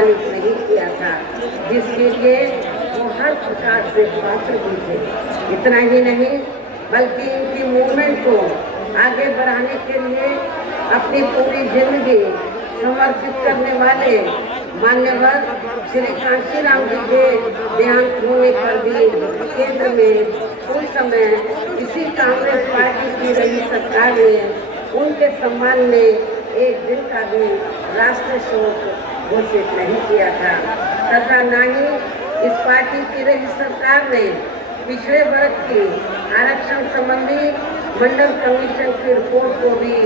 नहीं किया था, जिसके लिए वो हर प्रकार से पात्र भी थे। इतना ही नहीं बल्कि इनकी मूवमेंट को आगे बढ़ाने के लिए अपनी पूरी जिंदगी समर्पित करने वाले मान्यवर श्री कांशीराम जी के देहांत होने पर भी केंद्र में उस समय इसी कांग्रेस पार्टी की रही सरकार ने उनके सम्मान में एक दिन का भी राष्ट्रीय शोक घोषित नहीं किया था तथा न ही इस पार्टी की रही सरकार ने पिछड़े वर्ग की आरक्षण संबंधी मंडल कमीशन की रिपोर्ट को भी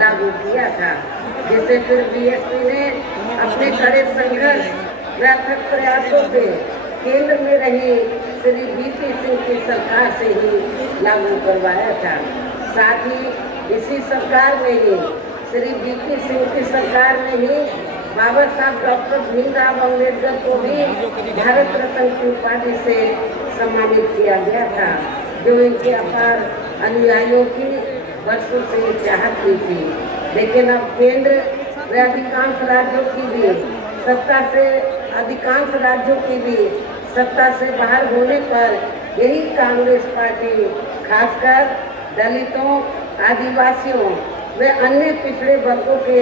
लागू किया था, जिसे फिर बीएसपी ने अपने कड़े संघर्ष व अथक प्रयासों से केंद्र में रही श्री वीपी सिंह की सरकार से ही लागू करवाया था। साथ ही इसी सरकार में ही श्री वीपी सिंह की सरकार में ही बाबा साहब डॉक्टर भीमराव अम्बेडकर को भी भारत रत्न की उपाधि से सम्मानित किया गया था, जो इनके अपार अनुयायियों की वर्षों से चाहत की थी। लेकिन अब केंद्र व अधिकांश राज्यों की भी सत्ता से बाहर होने पर यही कांग्रेस पार्टी खासकर दलितों, आदिवासियों व अन्य पिछड़े वर्गों के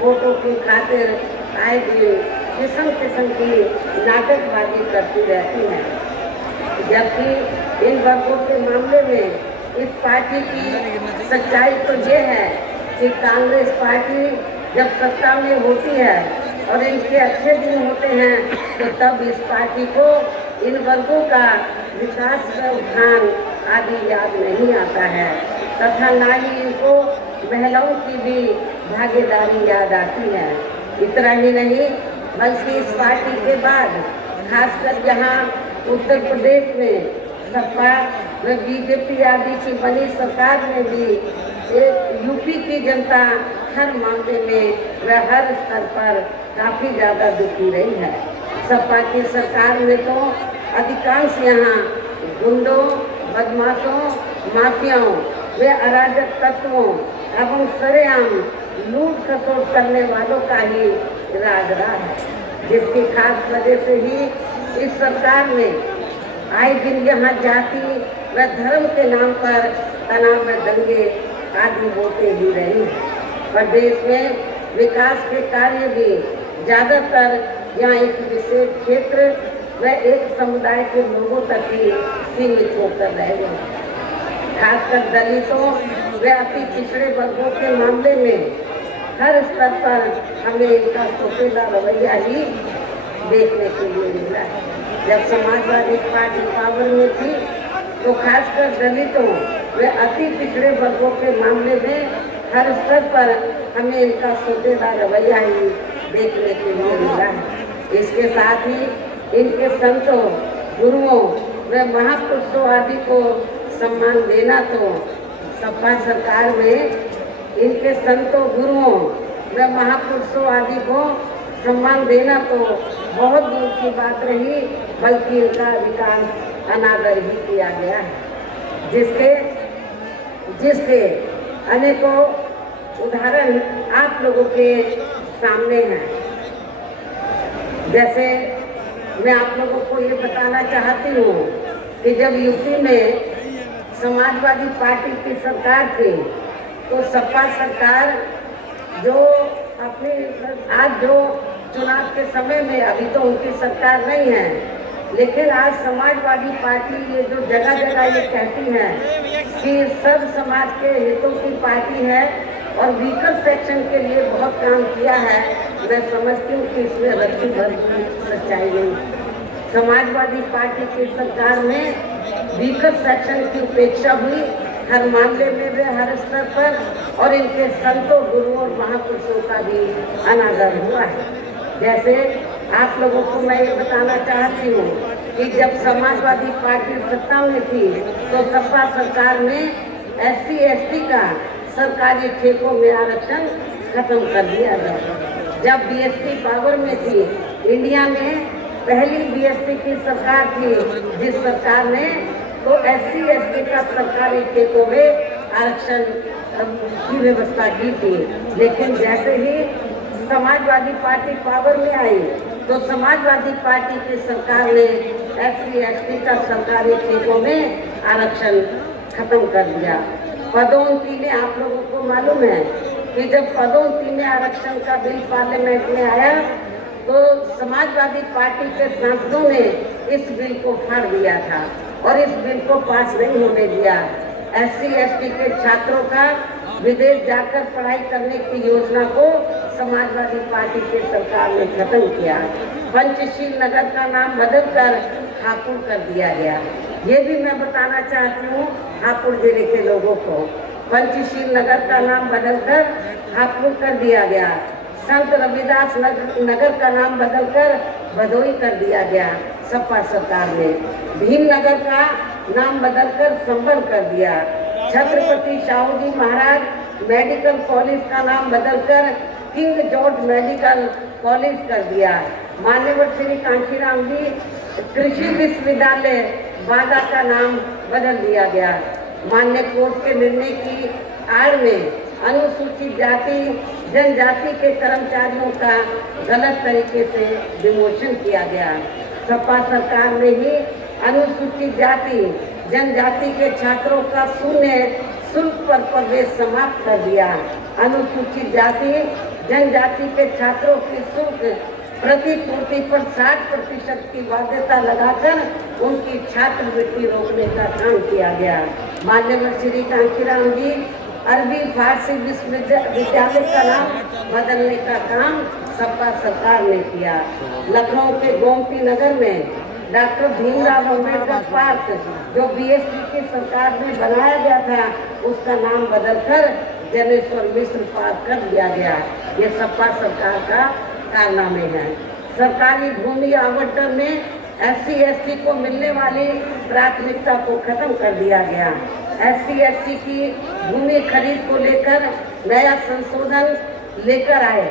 वोटों की खातिर आए दिन किस्म किस्म की नाटकबाजी करती रहती है, जबकि इन वर्गों के मामले में इस पार्टी की सच्चाई तो ये है कि कांग्रेस पार्टी जब सत्ता में होती है और इनके अच्छे दिन होते हैं तो तब इस पार्टी को इन वर्गों का विकास व उत्थान आदि याद नहीं आता है तथा न ही इनको महिलाओं की भी भागीदारी याद आती है। इतना ही नहीं बल्कि इस पार्टी के बाद खासकर जहां उत्तर प्रदेश में सपा व बीजेपी आदि की बनी सरकार में भी यूपी की जनता हर मामले में व हर स्तर पर काफी ज्यादा दुखी रही है। सपा की सरकार में तो अधिकांश यहाँ गुंडों, बदमाशों, माफियाओं व अराजक तत्वों एवं सरेआम लूट खसोट करने वालों का ही राज रहा है, जिसकी खास वजह से ही इस सरकार में आए दिन यहाँ जाति व धर्म के नाम पर तनाव व दंगे आदि होते ही रहे हैं। प्रदेश में विकास के कार्य भी ज्यादातर यहाँ एक विशेष क्षेत्र व एक समुदाय के लोगों तक ही सीमित होकर रह गए। खासकर दलितों व अति पिछड़े वर्गों के मामले में हर स्तर पर हमें इनका सोचेला रवैया ही देखने के लिए मिला है। जब समाजवादी पार्टी पावर में थी तो खासकर दलितों व अति पिछड़े वर्गों के मामले में हर स्तर पर हमें इनका सोचेला रवैया ही देखने के लिए मिला है। इसके साथ ही इनके संतों, गुरुओं व महापुरुषों आदि को सम्मान देना तो सपा सरकार में इनके संतों, गुरुओं व महापुरुषों आदि को सम्मान देना तो बहुत दूर की बात रही, बल्कि इनका विकास अनादर ही किया गया है, जिसके अनेकों उदाहरण आप लोगों के सामने हैं। जैसे मैं आप लोगों को ये बताना चाहती हूँ कि जब यूपी में समाजवादी पार्टी की सरकार थी तो सपा सरकार जो अपने आज जो चुनाव के समय में अभी तो उनकी सरकार नहीं है, लेकिन आज समाजवादी पार्टी ये जो जगह जगह ये कहती है कि सब समाज के हितों की पार्टी है और वीकर सेक्शन के लिए बहुत काम किया है, मैं समझती हूँ कि इसमें रत्ती भर की सच्चाई नहीं। समाजवादी पार्टी की सरकार में वीकर सेक्शन की उपेक्षा हुई हर मामले में वे हर स्तर पर, और इनके संतों, गुरुओं और महापुरुषों का भी अनादर हुआ है। जैसे आप लोगों को मैं ये बताना चाहती हूँ कि जब समाजवादी पार्टी सत्ता में थी तो सपा सरकार में SC ST का सरकारी ठेकों में आरक्षण खत्म कर दिया गया। जब BSP पावर में थी, इंडिया में पहली BSP की सरकार थी जिस सरकार ने तो SC ST का सरकारी ठेकों में आरक्षण की व्यवस्था की थी। लेकिन जैसे ही समाजवादी पार्टी पावर में आई तो समाजवादी पार्टी की सरकार ने SC ST का सरकारी ठेकों में आरक्षण खत्म कर दिया। पदोन्नति में आप लोगों को मालूम है कि जब पदोन्नति में आरक्षण का बिल पार्लियामेंट में आया तो समाजवादी पार्टी के सांसदों ने इस बिल को फाड़ दिया था और इस बिल को पास नहीं होने दिया। SC ST के छात्रों का विदेश जाकर पढ़ाई करने की योजना को समाजवादी पार्टी की सरकार ने खत्म किया। पंचशील नगर का नाम बदलकर हापुड़ कर दिया गया। ये भी मैं बताना चाहती हूँ हापुड़ जिले के लोगों को, पंचशील नगर का नाम बदलकर हापुड़ कर दिया गया। संत रविदास नगर का नाम बदलकर भदोई कर दिया गया सपा सरकार ने। भीम नगर का नाम बदलकर संबल कर दिया। छत्रपति शाहू जी महाराज मेडिकल कॉलेज का नाम बदलकर किंग जॉर्ज मेडिकल कॉलेज कर दिया। मान्यवर श्री कांशीराम जी कृषि विश्वविद्यालय बागा का नाम बदल दिया गया। मान्य कोर्ट के निर्णय की आड़ में अनुसूचित जाति जनजाति के कर्मचारियों का गलत तरीके से डिमोशन किया गया। सपा सरकार ने ही अनुसूचित जाति जनजाति के छात्रों का शून्य शुल्क पर प्रवेश समाप्त कर दिया। अनुसूचित जाति जनजाति के छात्रों की शुल्क प्रतिपूर्ति पर 60% की बाध्यता लगाकर उनकी छात्रवृत्ति रोकने का काम किया गया। मान्यवर श्री कांशीराम जी अरबी फारसी विश्वविद्यालय का नाम बदलने का काम सपा सरकार ने किया। लखनऊ के गोमती नगर में डॉक्टर भीमराव अम्बेडकर पार्क जो BSP की सरकार में बनाया गया था उसका नाम बदलकर जनेश्वर मिश्र पार्क कर दिया गया। ये सपा सरकार का कारनामे हैं। सरकारी भूमि आवंटन में SC ST को मिलने वाली प्राथमिकता को खत्म कर दिया गया। SC ST की भूमि खरीद को लेकर नया संशोधन लेकर आए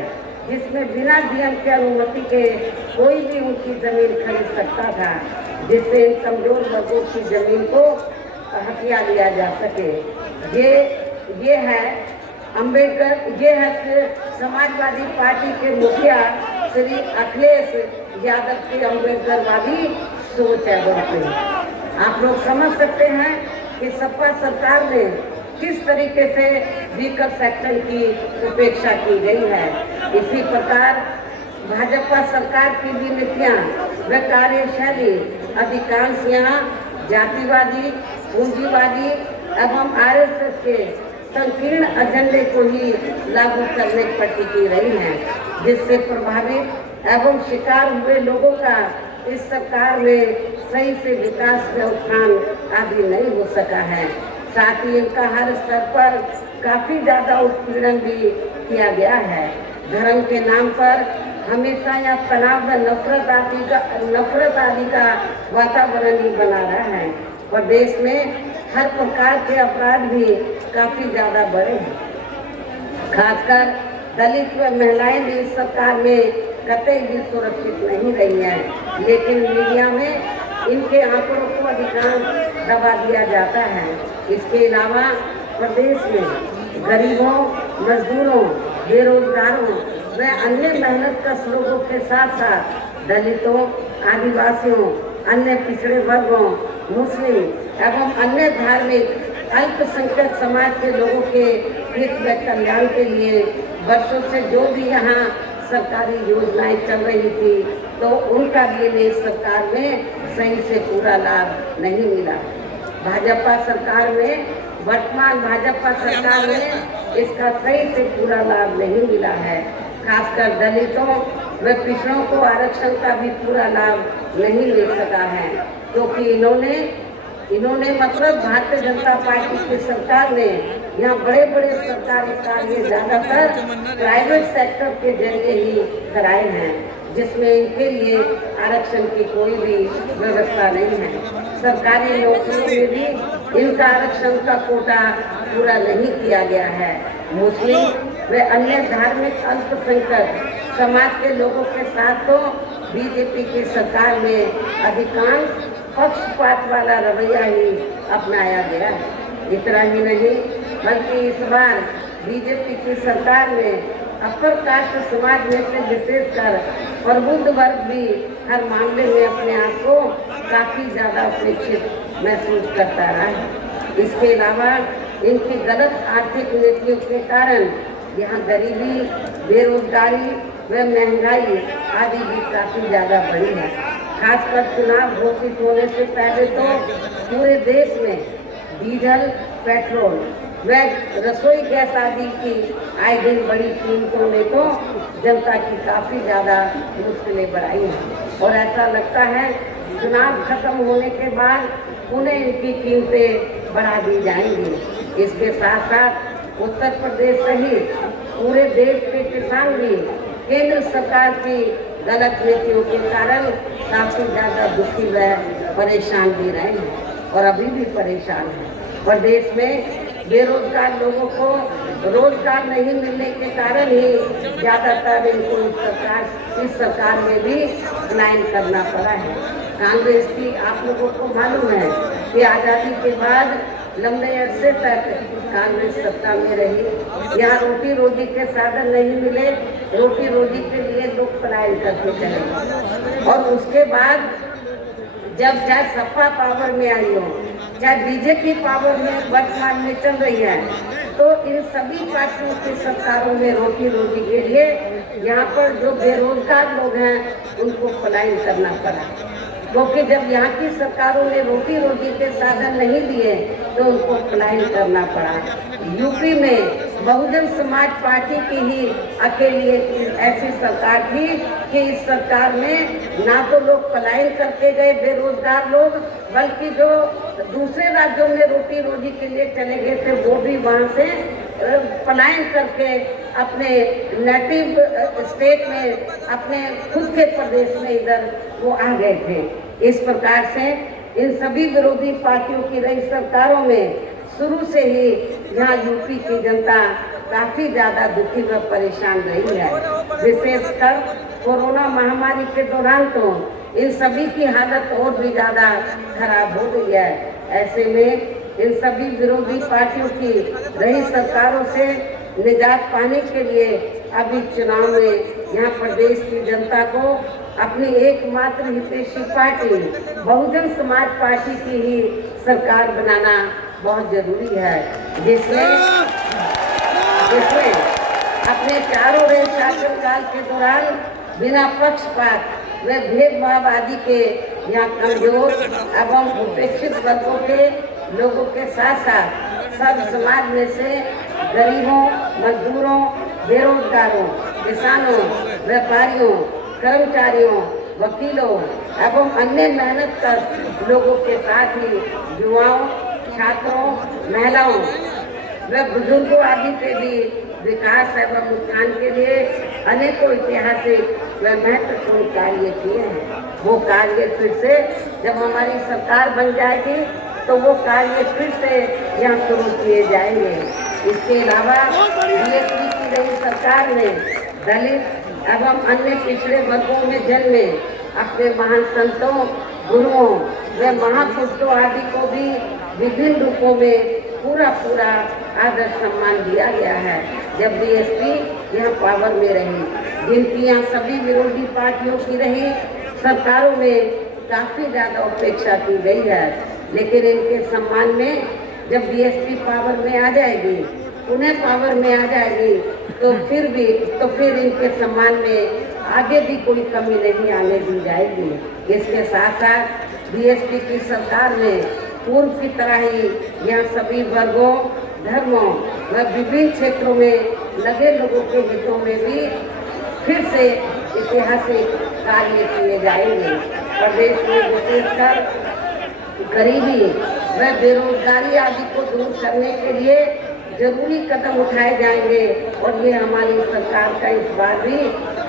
जिसमें बिना DM की अनुमति के कोई भी उनकी जमीन खरीद सकता था, जिससे इन कमजोर वर्गों की जमीन को हथिया लिया जा सके। ये है अम्बेडकर, ये है समाजवादी पार्टी के मुखिया श्री अखिलेश यादव की अम्बेडकरवादी सोच है। बहुत आप लोग समझ सकते हैं कि सपा सरकार ने किस तरीके से वीकर सेक्शन की उपेक्षा की गई है। इसी प्रकार भाजपा सरकार की भी नीतियाँ व कार्यशैली अधिकांश यहाँ जातिवादी, पूंजीवादी एवं RSS के संकीर्ण एजेंडे को ही लागू करने पर टिकी रही हैं, जिससे प्रभावित एवं शिकार हुए लोगों का इस सरकार में सही से विकास व उत्थान आदि नहीं हो सका है। साथ ही इनका हर स्तर पर काफी ज्यादा उत्पीड़न भी किया गया है। धर्म के नाम पर हमेशा यहाँ तनाव व नफरत आदि का वातावरण ही बना रहा है। प्रदेश में हर प्रकार के अपराध भी काफी ज्यादा बढ़े हैं। खासकर दलित व महिलाएं भी इस सरकार में कतई भी सुरक्षित नहीं रही हैं, लेकिन मीडिया में इनके आंकड़ों को अधिकांश दबा दिया जाता है। इसके अलावा प्रदेश में गरीबों, मजदूरों, बेरोजगारों व अन्य मेहनतकश लोगों के साथ साथ दलितों, आदिवासियों, अन्य पिछड़े वर्गों, मुस्लिम एवं अन्य धार्मिक अल्पसंख्यक समाज के लोगों के हित व कल्याण के लिए वर्षों से जो भी यहाँ सरकारी योजनाएं चल रही थी तो उनका भी इस सरकार में सही से पूरा लाभ नहीं मिला। भाजपा सरकार में, वर्तमान भाजपा सरकार में इसका सही से पूरा लाभ नहीं मिला है। खासकर दलितों व पिछड़ों को आरक्षण का भी पूरा लाभ नहीं मिल सका है, क्योंकि इन्होंने मतलब भारतीय जनता पार्टी की सरकार ने यहाँ बड़े बड़े सरकारी कार्य ज्यादातर प्राइवेट सेक्टर के जरिए ही कराए हैं, जिसमें इनके लिए आरक्षण की कोई भी व्यवस्था नहीं है। सरकारी नौकरियों में भी इनका आरक्षण का कोटा पूरा नहीं किया गया है। मुस्लिम व अन्य धार्मिक अल्पसंख्यक समाज के लोगों के साथ तो बीजेपी की सरकार में अधिकांश पक्षपात वाला रवैया ही अपनाया गया है। इतना ही नहीं बल्कि इस बार बीजेपी की सरकार में अपर कास्ट समाज में से विशेषकर प्रबुद्ध वर्ग भी हर मामले में अपने आप को काफी ज्यादा उपेक्षित महसूस करता रहा है। इसके अलावा इनकी गलत आर्थिक नीतियों के कारण यहाँ गरीबी, बेरोजगारी व महंगाई आदि भी काफी ज्यादा बढ़ी है। खासकर चुनाव घोषित होने से पहले तो पूरे देश में डीजल, पेट्रोल व रसोई गैस आदि की आए दिन बड़ी कीमतों ने तो जनता की काफी ज्यादा मुश्किलें बढ़ाई हैं और ऐसा लगता है चुनाव खत्म होने के बाद उन्हें इनकी कीमतें बढ़ा दी जाएंगी। इसके साथ साथ उत्तर प्रदेश सहित पूरे देश के किसान भी केंद्र सरकार की गलत नीतियों के कारण काफी ज्यादा दुखी व परेशान भी रहे हैं और अभी भी परेशान हैं। प्रदेश में बेरोजगार लोगों को रोजगार नहीं मिलने के कारण ही ज्यादातर इनको इस सरकार में भी पलायन करना पड़ा है। कांग्रेस की आप लोगों को मालूम है कि आज़ादी के बाद लंबे अरसे तक कांग्रेस सत्ता में रही। यहाँ रोटी रोजी के साधन नहीं मिले, रोटी रोजी के लिए लोग पलायन करते चले और उसके बाद जब चाहे सपा पावर में आई हो, चाहे बीजेपी पावर में वर्तमान में चल रही है, तो इन सभी पार्टियों की सरकारों में रोटी रोजी के लिए यहाँ पर जो बेरोजगार लोग हैं उनको पलायन करना पड़ा, क्योंकि जब यहाँ की सरकारों ने रोटी रोजी के साधन नहीं दिए तो उनको पलायन करना पड़ा। यूपी में बहुजन समाज पार्टी की ही अकेली एक ऐसी सरकार थी कि इस सरकार में ना तो लोग पलायन करके गए बेरोजगार लोग, बल्कि जो दूसरे राज्यों में रोटी रोजी के लिए चले गए थे वो भी वहाँ से पलायन करके अपने नेटिव स्टेट में, अपने खुद के प्रदेश में इधर वो आ गए थे। इस प्रकार से इन सभी विरोधी पार्टियों की रही सरकारों में शुरू से ही यहाँ यूपी की जनता काफी ज्यादा दुखी व परेशान रही है। विशेषकर कोरोना महामारी के दौरान तो इन सभी की हालत और भी ज्यादा खराब हो गई है। ऐसे में इन सभी विरोधी पार्टियों की रही सरकारों से निजात पाने के लिए अभी चुनाव में यहाँ प्रदेश की जनता को अपनी एकमात्र हितैषी पार्टी बहुजन समाज पार्टी की ही सरकार बनाना बहुत जरूरी है, जिसमें अपने चारों रहे शासनकाल के दौरान बिना पक्षपात व भेदभाव आदि के यहाँ कमजोर एवं उपेक्षित वर्गों के लोगों के साथ साथ सब समाज में से गरीबों, मजदूरों, बेरोजगारों, किसानों, व्यापारियों, कर्मचारियों, वकीलों एवं अन्य मेहनत कर लोगों के साथ ही युवाओं, छात्रों, महिलाओं व बुजुर्गों आदि के भी विकास एवं उत्थान के लिए अनेकों ऐतिहासिक व महत्वपूर्ण कार्य किए हैं। वो कार्य फिर से जब हमारी सरकार बन जाएगी तो वो कार्य फिर से यहाँ शुरू किए जाएंगे। इसके अलावा बीएसपी की रही सरकार ने दलित एवं अन्य पिछड़े वर्गों में जन्मे अपने महान संतों, गुरुओं व महापुरुषों आदि को भी विभिन्न रूपों में पूरा आदर सम्मान दिया गया है। जब बीएसपी यहाँ पावर में रही, जिनकी यहाँ सभी विरोधी पार्टियों की रही सरकारों में काफी ज्यादा उपेक्षा की गई है, लेकिन इनके सम्मान में जब बीएसपी पावर में आ जाएगी, उन्हें पावर में आ जाएगी तो फिर इनके सम्मान में आगे भी कोई कमी नहीं आने दी जाएगी। इसके साथ साथ बीएसपी की सरकार में पूर्व की तरह ही यहाँ सभी वर्गों, धर्मों व विभिन्न क्षेत्रों में लगे लोगों के हितों में भी फिर से ऐतिहासिक कार्य किए जाएंगे। प्रदेश में विशेषकर गरीबी व बेरोजगारी आदि को दूर करने के लिए जरूरी कदम उठाए जाएंगे और ये हमारी सरकार का इस बार भी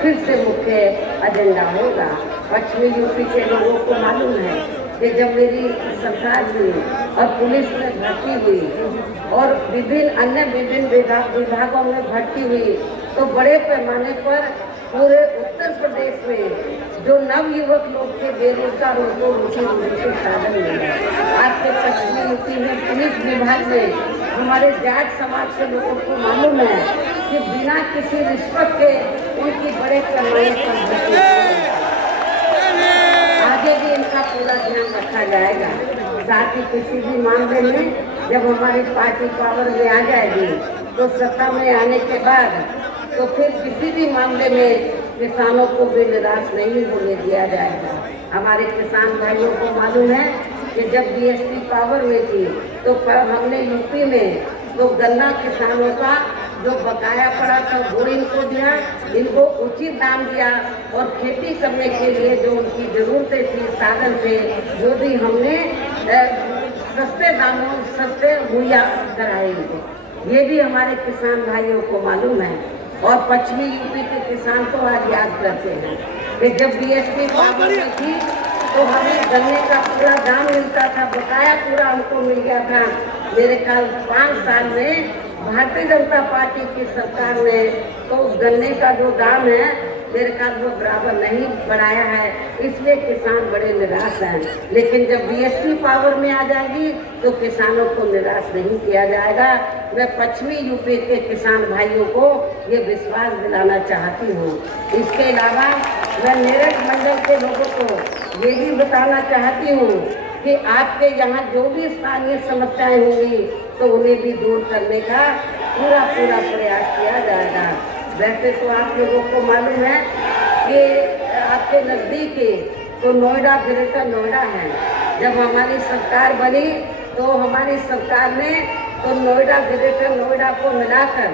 फिर से मुख्य एजेंडा होगा। पश्चिमी यूपी के लोगों को मालूम है कि जब मेरी सरकार हुई और पुलिस में भर्ती हुई और विभिन्न विभागों में भर्ती हुई तो बड़े पैमाने पर पूरे उत्तर प्रदेश में जो नवयुवक लोग थे बेरोजगार उनको रोजी के साधन मिले। आज के पश्चिमी यूपी में पुलिस विभाग में हमारे जाट समाज के लोगों को मालूम है कि बिना किसी रिश्वत के उनकी बड़े पैमाने पर भर्ती की। आगे भी इनका पूरा ध्यान रखा जाएगा। साथ ही किसी भी मामले में जब हमारी पार्टी पावर में आ जाएगी तो सत्ता में आने के बाद तो फिर किसी भी मामले में किसानों को भी निराश नहीं होने दिया जाएगा। हमारे किसान भाइयों को मालूम है कि जब बीएसपी पावर में थी तो हमने यूपी में तो गन्ना किसानों का जो बकाया पड़ा था वो इनको दिया, इनको उचित दाम दिया और खेती करने के लिए जो उनकी ज़रूरतें थी साधन थे वो भी हमने सस्ते दामों सस्ते मुहैया कराए इनको। ये भी हमारे किसान भाइयों को मालूम है। और पश्चिमी यूपी के किसान तो आज याद करते हैं कि जब बीएसपी पावर में थी तो हमें गन्ने का पूरा दाम मिलता था, बकाया पूरा हमको मिल गया था। मेरे ख्याल 5 साल में भारतीय जनता पार्टी की सरकार ने तो गन्ने का जो दाम है मेरे ख्याल वो बराबर नहीं बढ़ाया है, इसलिए किसान बड़े निराश हैं। लेकिन जब बीएसपी पावर में आ जाएगी तो किसानों को निराश नहीं किया जाएगा। मैं पश्चिमी यूपी के किसान भाइयों को ये विश्वास दिलाना चाहती हूँ। इसके अलावा मैं मेरठ मंडल के लोगों को ये भी बताना चाहती हूँ कि आपके यहाँ जो भी स्थानीय समस्याएं होंगी तो उन्हें भी दूर करने का पूरा प्रयास किया जाएगा। वैसे तो आप लोगों को मालूम है कि आपके नज़दीक तो नोएडा ग्रेटर नोएडा है। जब हमारी सरकार बनी तो हमारी सरकार ने तो नोएडा ग्रेटर नोएडा को मिलाकर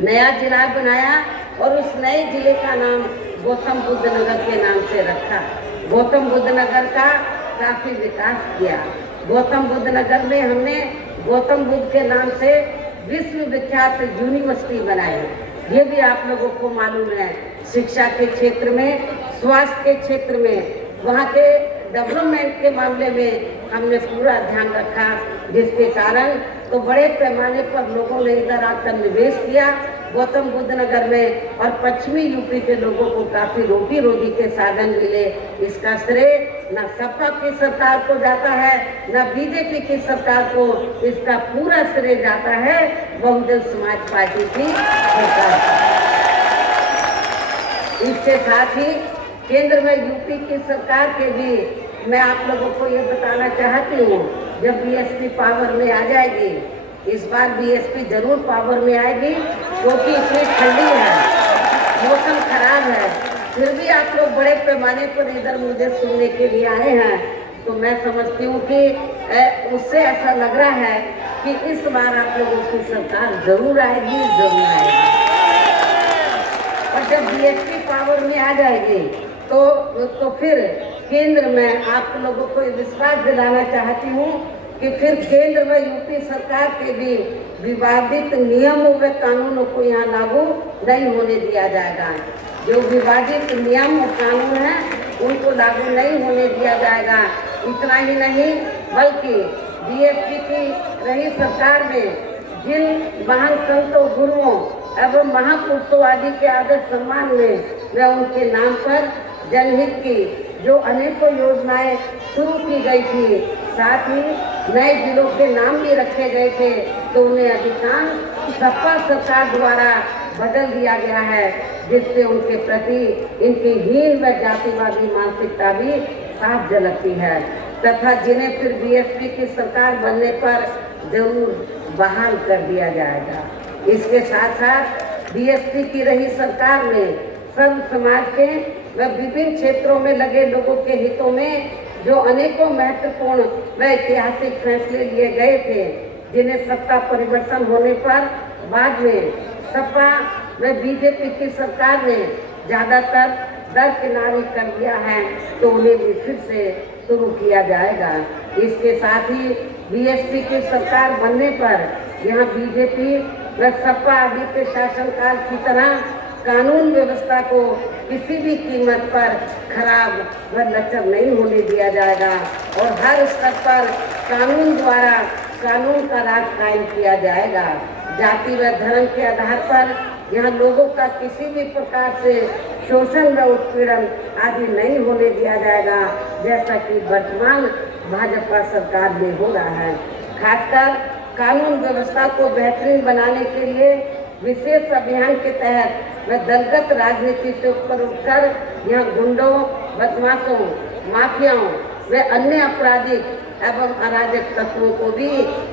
नया जिला बनाया और उस नए जिले का नाम गौतम बुद्ध नगर के नाम से रखा। गौतम बुद्ध नगर का काफ़ी विकास किया। गौतम बुद्ध नगर में हमने गौतम बुद्ध के नाम से विश्व विख्यात यूनिवर्सिटी बनाई। ये भी आप लोगों को मालूम है। शिक्षा के क्षेत्र में, स्वास्थ्य के क्षेत्र में, वहाँ के डेवलपमेंट के मामले में हमने पूरा ध्यान रखा, जिसके कारण तो बड़े पैमाने पर लोगों ने इधर आकर निवेश किया गौतम बुद्ध नगर में और पश्चिमी यूपी के लोगों को काफ़ी रोटी रोटी के साधन मिले। इसका श्रेय न सपा की सरकार को जाता है न बीजेपी की सरकार को, इसका पूरा श्रेय जाता है बहुजन समाज पार्टी की सरकार को। इसके साथ ही केंद्र में यूपी की सरकार के भी मैं आप लोगों को ये बताना चाहती हूँ, जब बीएसपी पावर में आ जाएगी, इस बार बीएसपी जरूर पावर में आएगी क्योंकि इतनी ठंडी है, मौसम खराब है, फिर भी आप लोग बड़े पैमाने पर इधर मुझे सुनने के लिए आए हैं। तो मैं समझती हूँ कि उससे ऐसा लग रहा है कि इस बार आप लोगों की सरकार जरूर आएगी, जरूर आएगी। और जब बीएसपी पावर में आ जाएगी तो फिर केंद्र में आप लोगों को विश्वास दिलाना चाहती हूँ कि फिर केंद्र में यूपी सरकार के भी विवादित नियमों व कानूनों को यहाँ लागू नहीं होने दिया जाएगा। जो विवादित नियम और कानून हैं उनको लागू नहीं होने दिया जाएगा। इतना ही नहीं बल्कि बीएसपी की रही सरकार में जिन महान संतों, गुरुओं एवं महापुरुषों आदि के आदर सम्मान में व उनके नाम पर जनहित की जो अनेकों योजनाएं शुरू की गई थी, साथ ही नए जिलों के नाम भी रखे गए थे, तो उन्हें अधिकांश सपा सरकार द्वारा बदल दिया गया है, जिससे उनके प्रति इनकी हीन व जातिवादी मानसिकता भी साफ झलकती है तथा जिन्हें फिर बीएसपी की सरकार बनने पर जरूर बहाल कर दिया जाएगा। इसके साथ साथ बीएसपी की रही सरकार में सर्व समाज के व विभिन्न क्षेत्रों में लगे लोगों के हितों में जो अनेकों महत्वपूर्ण व ऐतिहासिक फैसले लिए गए थे, जिन्हें सत्ता परिवर्तन होने पर बाद में सपा व बीजेपी की सरकार ने ज़्यादातर दरकिनारी कर दिया है, तो उन्हें भी फिर से शुरू किया जाएगा। इसके साथ ही बीएसपी की सरकार बनने पर यहाँ बीजेपी व सपा आदि के शासनकाल की तरह कानून व्यवस्था को किसी भी कीमत पर खराब व लचर नहीं होने दिया जाएगा और हर स्तर पर कानून द्वारा कानून का राज कायम किया जाएगा। जाति व धर्म के आधार पर यहाँ लोगों का किसी भी प्रकार से शोषण व उत्पीड़न आदि नहीं होने दिया जाएगा, जैसा कि वर्तमान भाजपा सरकार में हो रहा है। खासकर कानून व्यवस्था को बेहतरीन बनाने के लिए विशेष अभियान के तहत वह दलगत राजनीति से ऊपर उठकर यहाँ गुंडों, बदमाशों, माफियाओं व अन्य आपराधिक एवं अराजक तत्वों को भी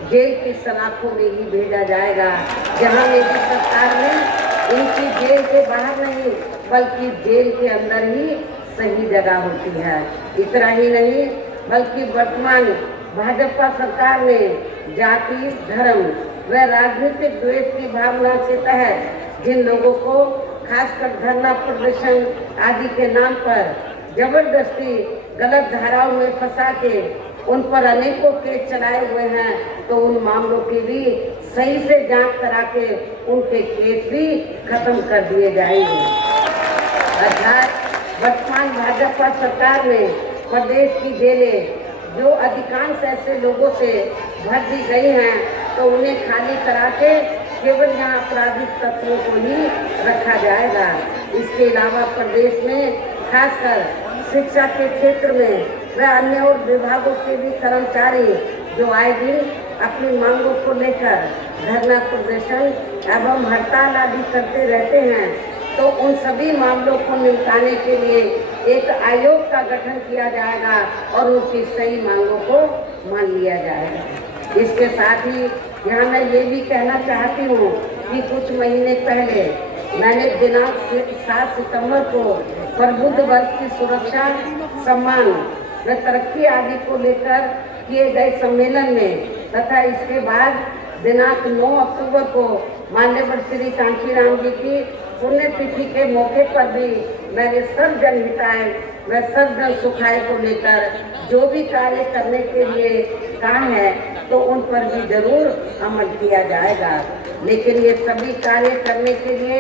जेल की सलाखों में ही भेजा जाएगा, जहाँ मेरी सरकार में इनकी जेल के बाहर नहीं बल्कि जेल के अंदर ही सही जगह होती है। इतना ही नहीं बल्कि वर्तमान भाजपा सरकार ने जाति, धर्म व राजनीतिक द्वेष की भावना के तहत जिन लोगों को खासकर धरना प्रदर्शन आदि के नाम पर जबरदस्ती गलत धाराओं में फंसा के उन पर अनेकों केस चलाए हुए हैं, तो उन मामलों की भी सही से जांच करा के उनके केस भी खत्म कर दिए जाएंगे। अर्थात वर्तमान भाजपा सरकार ने प्रदेश की जेलें जो अधिकांश ऐसे लोगों से भर दी गई हैं, तो उन्हें खाली करा के केवल यहाँ आपराधिक तत्वों को ही रखा जाएगा। इसके अलावा प्रदेश में खासकर शिक्षा के क्षेत्र में व अन्य और विभागों के भी कर्मचारी जो आए दिन अपनी मांगों को लेकर धरना प्रदर्शन एवं हड़ताल आदि करते रहते हैं, तो उन सभी मामलों को निपटाने के लिए एक आयोग का गठन किया जाएगा और उनकी सही मांगों को मान लिया जाएगा। इसके साथ ही यहाँ मैं ये भी कहना चाहती हूँ कि कुछ महीने पहले मैंने दिनांक 7 सितंबर को प्रबुद्ध वर्ग की सुरक्षा, सम्मान व तरक्की आदि को लेकर किए गए सम्मेलन में तथा इसके बाद दिनांक 9 अक्टूबर को मान्यवर श्री कांशीराम जी की पुण्यतिथि के मौके पर भी मैंने सब जनहिताय व सब जन सुखाय को लेकर जो भी कार्य करने के लिए कहा है, तो उन पर भी जरूर अमल किया जाएगा। लेकिन ये सभी कार्य करने के लिए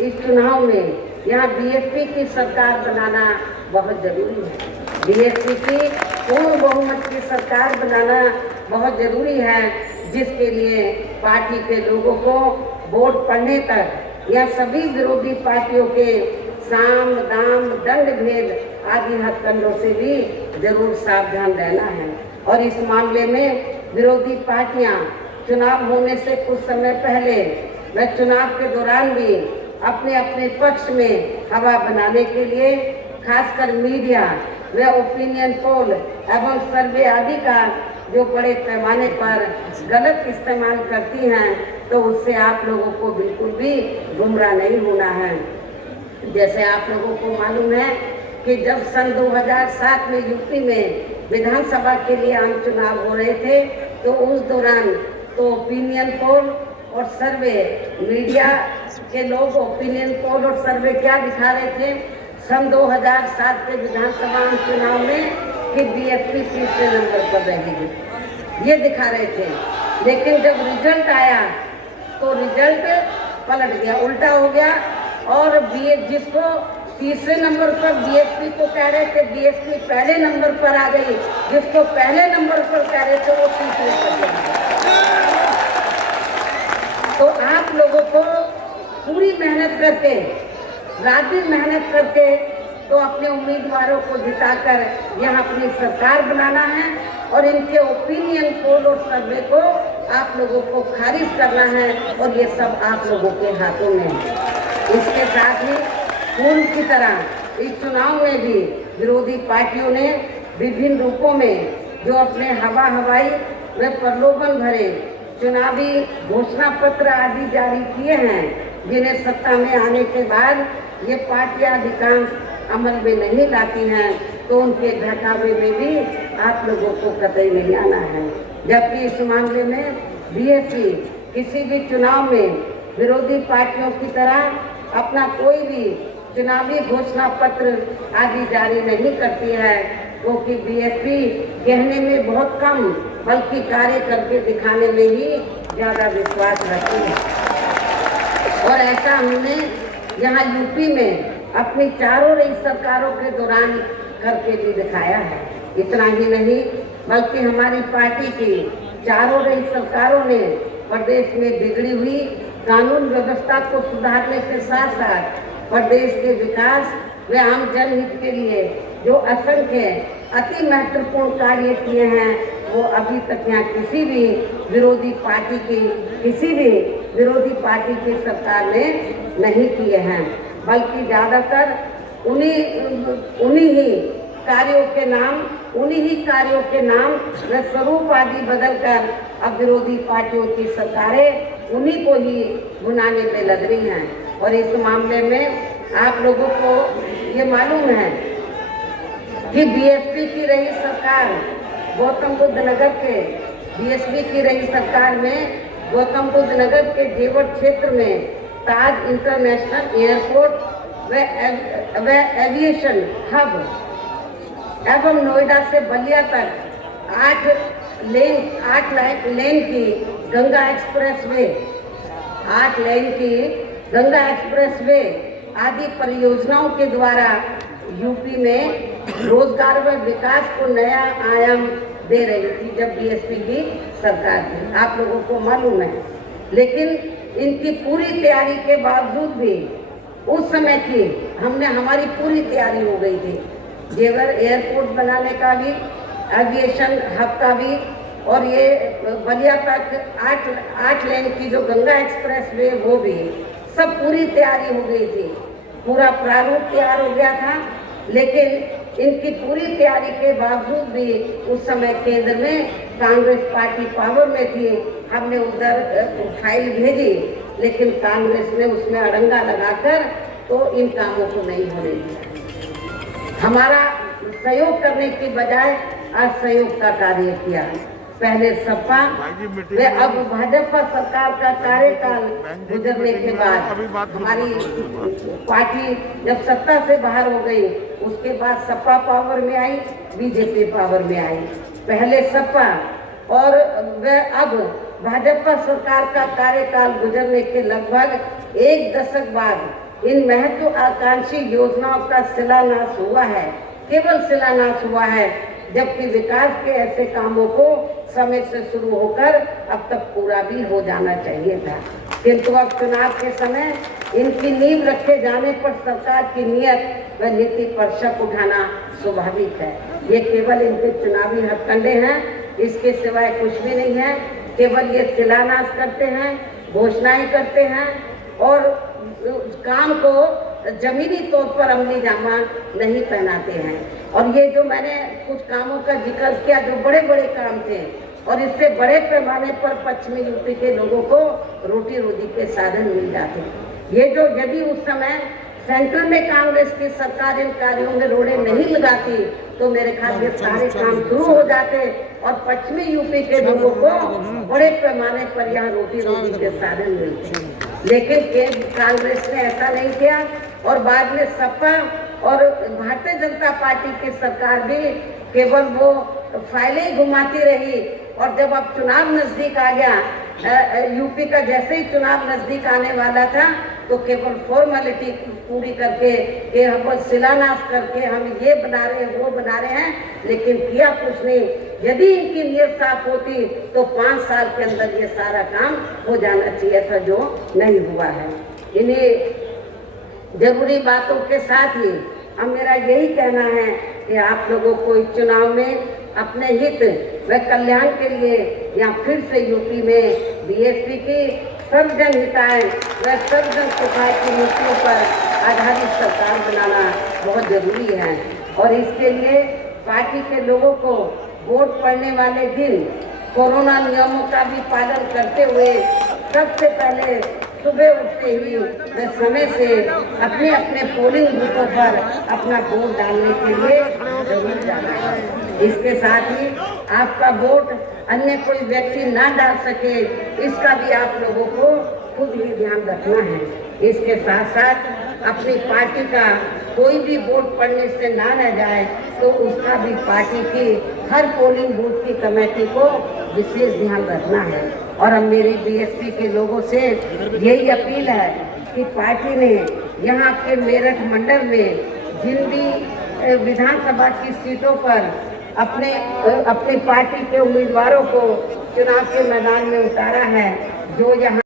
इस चुनाव में यहाँ बीएसपी की सरकार बनाना बहुत जरूरी है। बीएसपी की पूर्ण बहुमत की सरकार बनाना बहुत जरूरी है, जिसके लिए पार्टी के लोगों को वोट पड़ने तक या सभी विरोधी पार्टियों के साम, दाम, दंड भेद आदि हथकंडों से भी जरूर सावधान रहना है। और इस मामले में विरोधी पार्टियां चुनाव होने से कुछ समय पहले व चुनाव के दौरान भी अपने अपने पक्ष में हवा बनाने के लिए खासकर मीडिया व ओपिनियन पोल एवं सर्वे आदि का जो बड़े पैमाने पर गलत इस्तेमाल करती हैं, तो उससे आप लोगों को बिल्कुल भी गुमराह नहीं होना है। जैसे आप लोगों को मालूम है कि जब सन 2007 में यूपी में विधानसभा के लिए आम चुनाव हो रहे थे, तो उस दौरान तो ओपिनियन पोल और सर्वे, मीडिया के लोग ओपिनियन पोल और सर्वे क्या दिखा रहे थे सन 2007 के विधानसभा आम चुनाव में कि बीएसपी तीसरे नंबर पर रहेगी, ये दिखा रहे थे। लेकिन जब रिजल्ट आया तो रिजल्ट पलट गया, उल्टा हो गया, और जिसको तीसरे नंबर पर बीएसपी को कह रहे थे, बीएसपी पहले नंबर पर आ गई, जिसको पहले नंबर पर कह रहे थे वो तीसरे पर गया। तो आप लोगों को पूरी मेहनत करके, रात दिन मेहनत करके, तो अपने उम्मीदवारों को जिताकर यहाँ अपनी सरकार बनाना है और इनके ओपिनियन पोल और सर्वे को आप लोगों को खारिज करना है, और ये सब आप लोगों के हाथों में है। इसके साथ ही पूर्व की तरह इस चुनाव में भी विरोधी पार्टियों ने विभिन्न रूपों में जो अपने हवाई व प्रलोभन भरे चुनावी घोषणा पत्र आदि जारी किए हैं, जिन्हें सत्ता में आने के बाद ये पार्टियां अधिकांश अमल में नहीं लाती हैं, तो उनके घटावे में भी आप लोगों को कतई नहीं आना है। जबकि इस मामले में बीएसपी किसी भी चुनाव में विरोधी पार्टियों की तरह अपना कोई भी चुनावी घोषणा पत्र आदि जारी नहीं करती है, क्योंकि बीएसपी कहने में बहुत कम बल्कि कार्य करके दिखाने में ही ज़्यादा विश्वास रखती है। और ऐसा हमने यहाँ यूपी में अपनी चारों रही सरकारों के दौरान करके भी दिखाया है। इतना ही नहीं बल्कि हमारी पार्टी की चारों रही सरकारों ने प्रदेश में बिगड़ी हुई कानून व्यवस्था को सुधारने के साथ साथ प्रदेश के विकास व आम जनहित के लिए जो असंख्य अति महत्वपूर्ण कार्य किए हैं, वो अभी तक यहाँ किसी भी विरोधी पार्टी की किसी भी विरोधी पार्टी की सरकार ने नहीं किए हैं, बल्कि ज़्यादातर उन्हीं ही कार्यों के नाम व स्वरूप आदि बदलकर अब विरोधी पार्टियों की सरकारें उन्हीं को ही भुनाने में लग रही हैं। और इस मामले में आप लोगों को ये मालूम है कि बीएसपी की रही सरकार गौतम बुद्ध नगर के बीएसपी की रही सरकार में गौतम बुद्ध नगर के जेवर क्षेत्र में ताज इंटरनेशनल एयरपोर्ट व एविएशन हब एवं नोएडा से बलिया तक 8 लेन की गंगा एक्सप्रेसवे आदि परियोजनाओं के द्वारा यूपी में रोजगार व विकास को नया आयाम दे रही थी जब बीएसपी की सरकार थी, आप लोगों को मालूम है। लेकिन इनकी पूरी तैयारी के बावजूद भी उस समय की हमारी पूरी तैयारी हो गई थी, जेवर एयरपोर्ट बनाने का भी, एविएशन हब का भी, और ये बलिया तक 8 लेन की जो गंगा एक्सप्रेस वे वो भी सब पूरी तैयारी हो गई थी, पूरा प्रारूप तैयार हो गया था। लेकिन इनकी पूरी तैयारी के बावजूद भी उस समय केंद्र में कांग्रेस पार्टी पावर में थी, हमने उधर फाइल भेजी, लेकिन कांग्रेस ने उसमें अड़ंगा लगाकर तो इन कामों को नहीं होने दिया। हमारा सहयोग करने की बजाय असहयोग का कार्य किया। पहले सपा व अब भाजपा सरकार का कार्यकाल गुजरने के बाद हमारी पार्टी जब सत्ता से बाहर हो गई, उसके बाद सपा पावर में आई, बीजेपी पावर में आई। पहले सपा और व अब भाजपा सरकार का कार्यकाल गुजरने के लगभग 1 दशक बाद इन महत्वाकांक्षी योजनाओं का शिलान्यास हुआ है, केवल शिलान्यास हुआ है, जबकि विकास के ऐसे कामों को समय से शुरू होकर अब तक पूरा भी हो जाना चाहिए था। किंतु अब चुनाव के समय इनकी नींव रखे जाने पर सरकार की नीयत व नीति पर शक उठाना स्वाभाविक है। ये केवल इनके चुनावी हथकंडे हैं, इसके सिवाय कुछ भी नहीं है। केवल ये शिलान्यास करते हैं, घोषणाएं करते हैं और काम को जमीनी तौर पर अमली जामा नहीं पहनाते हैं। और ये जो मैंने कुछ कामों का जिक्र किया, जो बड़े बड़े काम थे और इससे बड़े पैमाने पर पश्चिमी यूपी के लोगों को रोटी रोजी के साधन मिल जाते। ये जो यदि उस समय सेंट्रल में कांग्रेस की सरकार इन कार्यों में रोड़े नहीं लगाती तो मेरे ख्याल में सारे काम शुरू हो जाते और पश्चिमी यूपी के लोगों को बड़े पैमाने पर यहाँ रोटी रोजी के साधन मिलते। लेकिन कांग्रेस ने ऐसा नहीं किया और बाद में सपा और भारतीय जनता पार्टी की सरकार भी केवल वो फाइलें ही घुमाती रही। और जब अब चुनाव नजदीक आ गया, यूपी का जैसे ही चुनाव नजदीक आने वाला था तो केवल फॉर्मेलिटी पूरी करके ये हम शिलान्यास करके हम ये बना रहे हैं, वो बना रहे हैं, लेकिन किया कुछ नहीं। यदि इनकी नीयत साफ होती तो 5 साल के अंदर ये सारा काम हो जाना चाहिए था, जो नहीं हुआ है। इन्हीं जरूरी बातों के साथ ही अब मेरा यही कहना है कि आप लोगों को इस चुनाव में अपने हित व कल्याण के लिए या फिर से यूपी में बीएसपी की सर्वजन हिताय व सर्वजन सुखाय की नीतियों पर आधारित सरकार बनाना बहुत जरूरी है। और इसके लिए पार्टी के लोगों को वोट पड़ने वाले दिन कोरोना नियमों का भी पालन करते हुए सबसे पहले सुबह उठते ही व समय से अपने अपने पोलिंग बूथों पर अपना वोट डालने के लिए जरूर जाना है। इसके साथ ही आपका वोट अन्य कोई व्यक्ति ना डाल सके, इसका भी आप लोगों को खुद ही ध्यान रखना है। इसके साथ साथ अपनी पार्टी का कोई भी वोट पड़ने से ना रह जाए तो उसका भी पार्टी की हर पोलिंग बूथ की कमेटी को विशेष ध्यान रखना है। और अब मेरी बीएसपी के लोगों से यही अपील है कि पार्टी ने यहाँ के मेरठ मंडल में जिन भी विधानसभा की सीटों पर अपनी पार्टी के उम्मीदवारों को चुनाव के मैदान में उतारा है, जो यहाँ